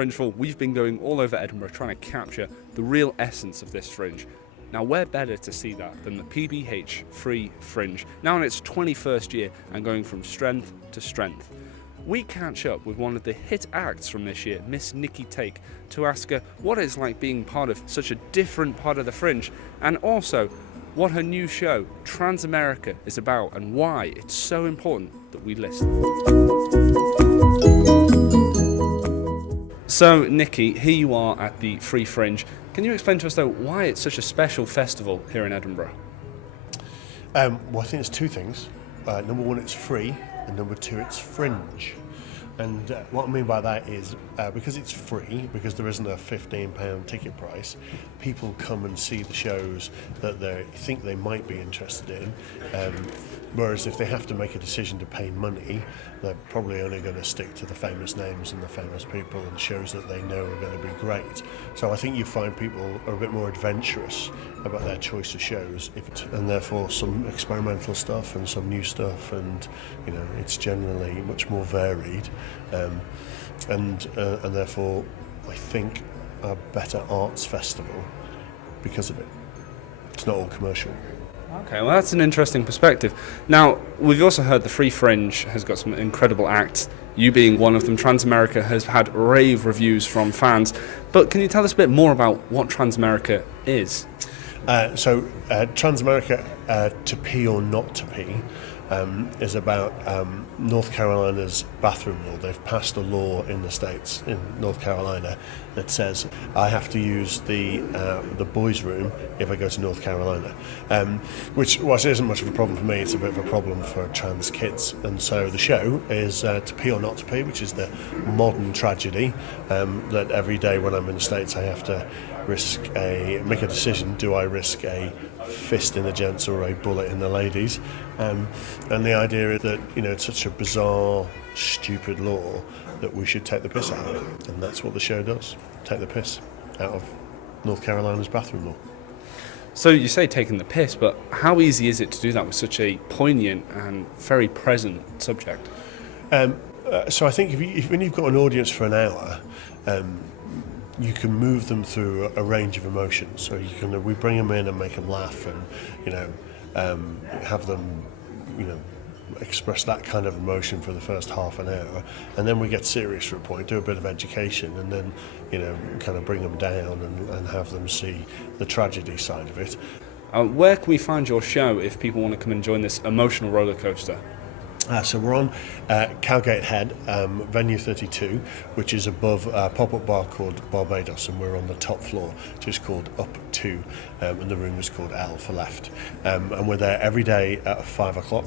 FringeFull, we've been going all over Edinburgh trying to capture the real essence of this fringe. Now, where better to see that than the PBH Free Fringe, now in its 21st year and going from strength to strength. We catch up with one of the hit acts from this year, Miss Nicci Take, to ask her what it's like being part of such a different part of the fringe, and also what her new show, TransAmerica, is about and why it's so important that we listen. So, Nicci, here you are at the Free Fringe. Can you explain to us, though, why it's such a special festival here in Edinburgh? Well, I think it's two things. Number one, it's free, and number two, it's fringe. And what I mean by that is because it's free, because there isn't a £15 ticket price, people come and see the shows that they think they might be interested in. Whereas if they have to make a decision to pay money, they're probably only going to stick to the famous names and the famous people and shows that they know are going to be great. So I think you find people are a bit more adventurous about their choice of shows, and therefore some experimental stuff and some new stuff, and it's generally much more varied, and therefore I think a better arts festival because of it. It's not all commercial. Okay, well that's an interesting perspective. Now, we've also heard the Free Fringe has got some incredible acts, you being one of them. TransAmerica has had rave reviews from fans, but can you tell us a bit more about what TransAmerica is? TransAmerica To Pee or Not To Pee is about North Carolina's bathroom law. They've passed a law in the States, in North Carolina, that says I have to use the boys' room if I go to North Carolina, which isn't much of a problem for me. It's a bit of a problem for trans kids. And so the show is To Pee or Not To Pee, which is the modern tragedy that every day when I'm in the States I have to make a decision. Do I risk a fist in the gents or a bullet in the ladies? And the idea is that it's such a bizarre, stupid law that we should take the piss out of it, and that's what the show does: take the piss out of North Carolina's bathroom law. So you say taking the piss, but how easy is it to do that with such a poignant and very present subject? So I think when you've got an audience for an hour, you can move them through a range of emotions. So we bring them in and make them laugh, and have them, express that kind of emotion for the first half an hour, and then we get serious for a point, do a bit of education, and then kind of bring them down and have them see the tragedy side of it. Where can we find your show if people want to come and join this emotional roller coaster? So we're on Cowgate Head, venue 32, which is above a pop-up bar called Barbados, and we're on the top floor, which is called Up 2, and the room is called L for Left. And we're there every day at 5 o'clock.